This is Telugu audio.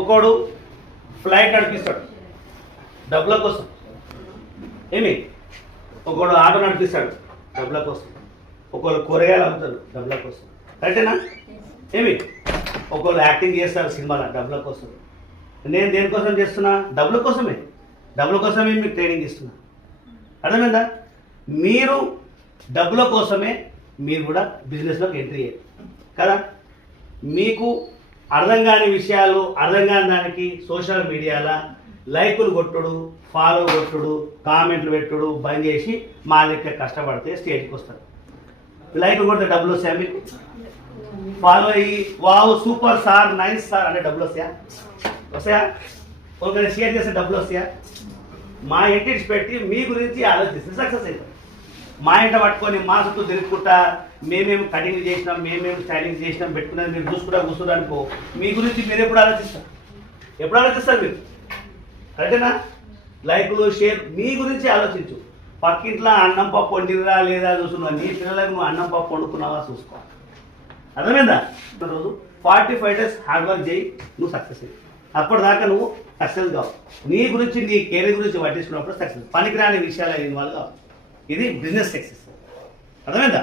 ఒకడు ఫ్లైట్ నడిపిస్తాడు డబ్బుల కోసం, ఏమి ఒకడు ఆటో నడిపిస్తాడు డబ్బుల కోసం, ఒకళ్ళు కూరగాయలు అమ్ముతారు డబ్బుల కోసం, కరెక్టేనా? ఏమి ఒకళ్ళు యాక్టింగ్ చేస్తారు సినిమాలో డబ్బుల కోసం. నేను దేనికోసం చేస్తున్నా? డబ్బుల కోసమే. డబ్బుల కోసమే మీకు ట్రైనింగ్ ఇస్తున్నా. అర్థమైందా? మీరు డబ్బుల కోసమే మీరు కూడా బిజినెస్లోకి ఎంట్రీ అయ్యారు కదా. మీకు అర్థం కాని విషయాలు, అర్థం కాని దానికి సోషల్ మీడియాలో లైకులు కొట్టుడు, ఫాలో కొట్టుడు, కామెంట్లు పెట్టుడు బంద్ చేసి మా లెక్క కష్టపడితే స్టేజ్కి వస్తారు. లైకులు కొడితే డబ్బులు వస్తాయా? మీకు ఫాలో అయ్యి wow super sir, nice sir అంటే డబ్బులు వస్తాయా? వస్తాయా? ఒకరిని షేర్ చేస్తే డబ్బులు వస్తాయా? మా ఇంటికి పెట్టి మీ గురించి ఆలోచిస్తే సక్సెస్ అవుతాం. మా ఇంట పట్టుకొని మా చుట్టూ తిరుగుకుంటా మేమేమి కటింగ్ చేసినాం, మేమేమి స్టైలింగ్ చేసినాం పెట్టుకున్నది మీరు చూసుకుంటా కూర్చోడానికో మీ గురించి మీరు ఎప్పుడు ఆలోచిస్తారు? ఎప్పుడు ఆలోచిస్తారు మీరు? కరెక్టేనా? లైకులు షేర్ మీ గురించి ఆలోచించు. పక్కింట్లో అన్నం పప్పు వండిరా లేదా చూస్తున్నావు, నీ పిల్లలకు నువ్వు అన్నం పప్పు వండుకున్నావా చూసుకో. అర్థమైందా? రోజు 45 days హార్డ్ వర్క్ చేయి, నువ్వు సక్సెస్ అయ్యి. అప్పటిదాకా నువ్వు సక్సెస్ కావు. నీ గురించి నీ కెరీర్ గురించి పట్టించుకున్నప్పుడు సక్సెస్. పనికిరాని విషయాలు ఇన్వాల్వ్ కావు. ఇది బిజినెస్ సక్సెస్. అర్థమైందా?